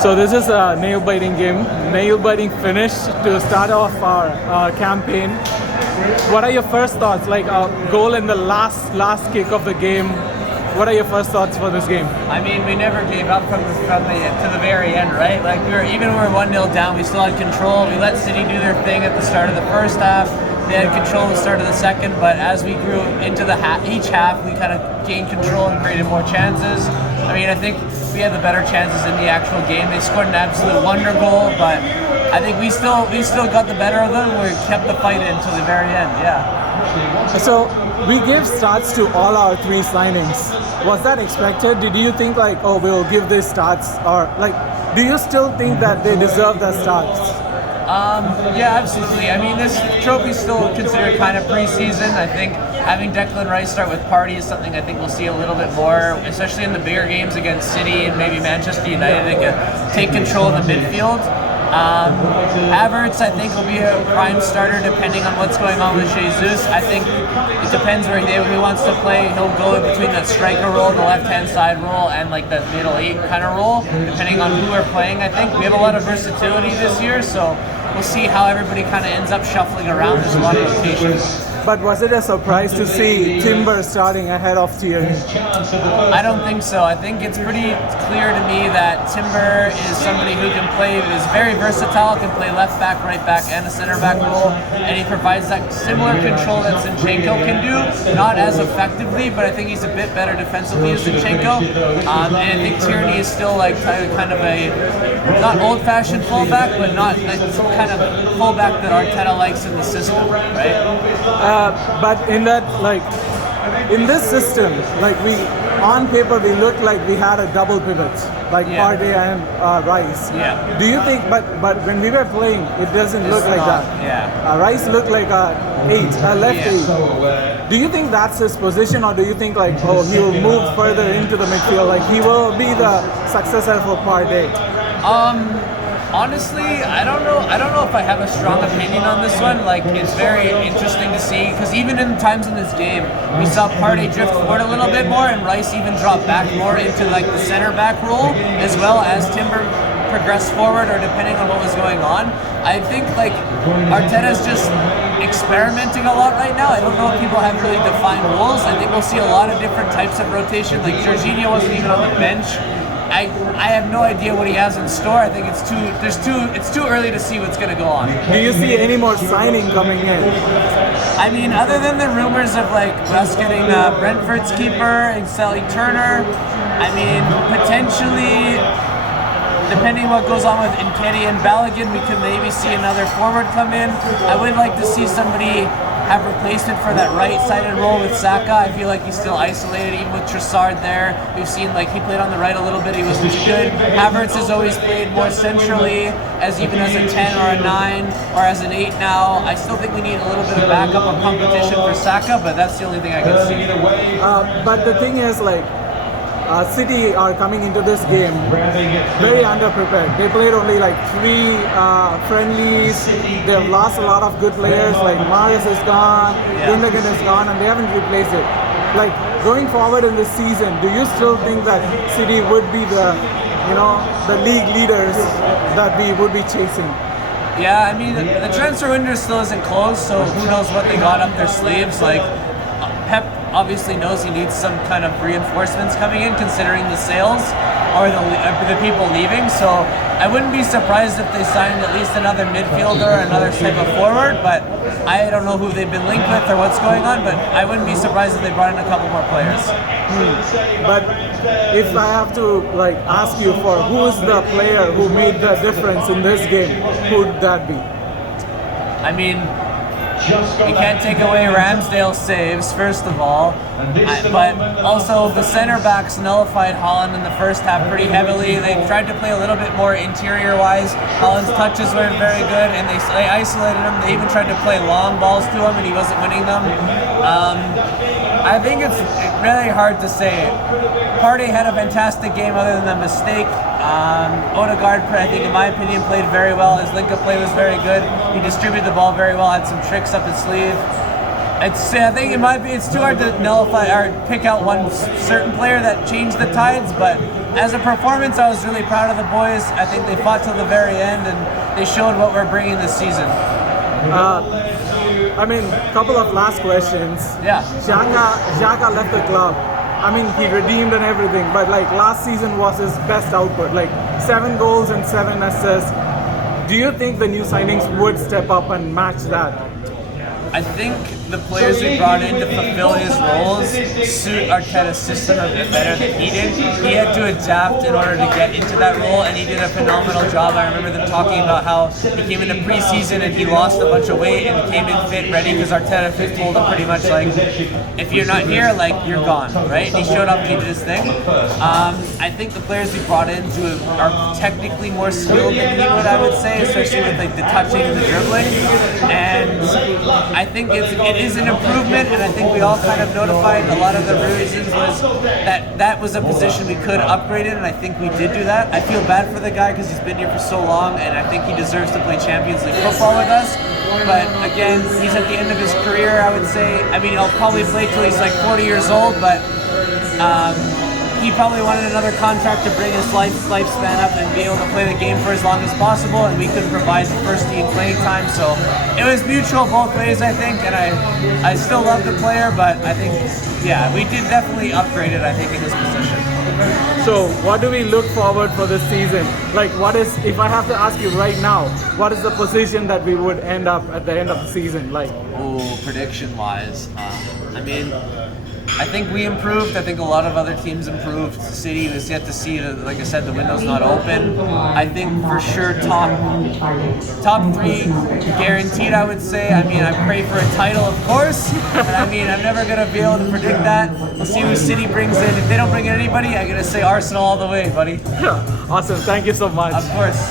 So this is a nail-biting game, nail-biting finish to start off our campaign. What are your first thoughts? Like a goal in the last kick of the game. What are your first thoughts for this game? I mean, we never gave up from the to the very end, right? Like we were 1-0 down, we still had control. We let City do their thing at the start of the first half. They had control at the start of the second, but as we grew into each half, we kind of gained control and created more chances. I mean, I think we had the better chances in the actual game. They scored an absolute wonder goal, but I think we still got the better of them. We kept the fight in until the very end. Yeah. So we gave starts to all our 3 signings. Was that expected? Did you think like, oh, we'll give these starts, or like, do you still think that they deserve the starts? Yeah, absolutely. I mean, this trophy's still considered kind of preseason. I think having Declan Rice start with Partey is something I think we'll see a little bit more, especially in the bigger games against City and maybe Manchester United. They can take control of the midfield. Havertz, I think, will be a prime starter depending on what's going on with Jesus. I think it depends where he wants to play. He'll go in between that striker role, the left-hand side role, and like that middle 8 kind of role, depending on who we're playing. I think we have a lot of versatility this year, so we'll see how everybody kind of ends up shuffling around. There's a lot of rotation. But was it a surprise to see Timber starting ahead of Tierney? I don't think so. I think it's pretty clear to me that Timber is somebody who can play, is very versatile, can play left back, right back, and a center back role, and he provides that similar control that Zinchenko can do, not as effectively, but I think he's a bit better defensively as Zinchenko. And I think Tierney is still like kind of a, not old-fashioned fullback, but not like some kind of fullback that Arteta likes in the system, right? But in that, like, in this system, like on paper, we look like we had a double pivot, like Partey and Rice. Yeah. Do you think, but when we were playing, it doesn't look like that. Yeah. Rice looked like a left 8. Do you think that's his position, or do you think like, oh, he will move further into the midfield, like he will be the successor for Partey? Honestly, I don't know if I have a strong opinion on this one. Like, it's very interesting to see, because even in times in this game, we saw Partey drift forward a little bit more, and Rice even drop back more into like the center back role, as well as Timber progress forward, or depending on what was going on. I think like Arteta's just experimenting a lot right now. I don't know if people have really defined roles. I think we'll see a lot of different types of rotation. Like Jorginho wasn't even on the bench. I have no idea what he has in store. I think it's too early to see what's going to go on. Do you see any more signing coming in? I mean, other than the rumors of like us getting Brentford's keeper and selling Turner, I mean, potentially, depending what goes on with Nketiah and Balogun, we could maybe see another forward come in. I would like to see somebody have replacement for that right-sided role with Saka. I feel like he's still isolated, even with Trossard there. We've seen like he played on the right a little bit, he wasn't too good. Havertz has always played more centrally, as even as a 10 or a 9 or as an 8 now. I still think we need a little bit of backup of competition for Saka, but that's the only thing I can see. But the thing is, like, City are coming into this game very underprepared. They played only like 3 friendlies. They've lost a lot of good players. Like Marius is gone, Gundogan is gone, and they haven't replaced it. Like going forward in this season, do you still think that City would be the league leaders that we would be chasing? Yeah, I mean the transfer window still isn't closed, so who knows what they got up their sleeves. Like Pep obviously knows he needs some kind of reinforcements coming in, considering the sales or the people leaving. So I wouldn't be surprised if they signed at least another midfielder, another type of forward. But I don't know who they've been linked with or what's going on. But I wouldn't be surprised if they brought in a couple more players. But if I have to like ask you for who is the player who made the difference in this game, who would that be? I mean, we can't take away Ramsdale's saves, first of all, but also the center backs nullified Haaland in the first half pretty heavily. They tried to play a little bit more interior-wise. Haaland's touches weren't very good, and they isolated him. They even tried to play long balls to him, and he wasn't winning them. I think it's really hard to say. Partey had a fantastic game other than the mistake. Odegaard, I think, in my opinion, played very well. His link-up play was very good. He distributed the ball very well, had some tricks up his sleeve. I think it's too hard to nullify or pick out one certain player that changed the tides, but as a performance, I was really proud of the boys. I think they fought till the very end, and they showed what we're bringing this season. I mean, couple of last questions. Yeah. Xhaka left the club. I mean, he redeemed and everything, but like last season was his best output, like 7 goals and 7 assists. Do you think the new signings would step up and match that? I think the players we brought in to fulfill his roles suit Arteta's system a bit better than he did. He had to adapt in order to get into that role, and he did a phenomenal job. I remember them talking about how he came into preseason and he lost a bunch of weight and came in fit, ready, because Arteta told him pretty much like, if you're not here, like, you're gone, right? And he showed up and he did his thing. I think the players we brought in are technically more skilled than he would, I would say, especially with like the touching and the dribbling. And I think it is an improvement, and I think we all kind of notified a lot of the reasons was that was a position we could upgrade in, and I think we did do that. I feel bad for the guy because he's been here for so long, and I think he deserves to play Champions League football with us. But again, he's at the end of his career, I would say. I mean, he'll probably play till he's like 40 years old, but he probably wanted another contract to bring his lifespan up and be able to play the game for as long as possible, and we couldn't provide the first team playing time. So it was mutual both ways, I think, and I still love the player, but I think, yeah, we did definitely upgrade it, I think, in this position. So what do we look forward for this season? Like, what is, if I have to ask you right now, what is the position that we would end up at the end of the season? Like, prediction-wise, I mean, I think we improved. I think a lot of other teams improved. City is yet to see. Like I said, the window's not open. I think for sure top 3 guaranteed, I would say. I mean, I pray for a title, of course. And I mean, I'm never going to be able to predict that. We'll see who City brings in. If they don't bring in anybody, I'm going to say Arsenal all the way, buddy. Awesome. Thank you so much. Of course.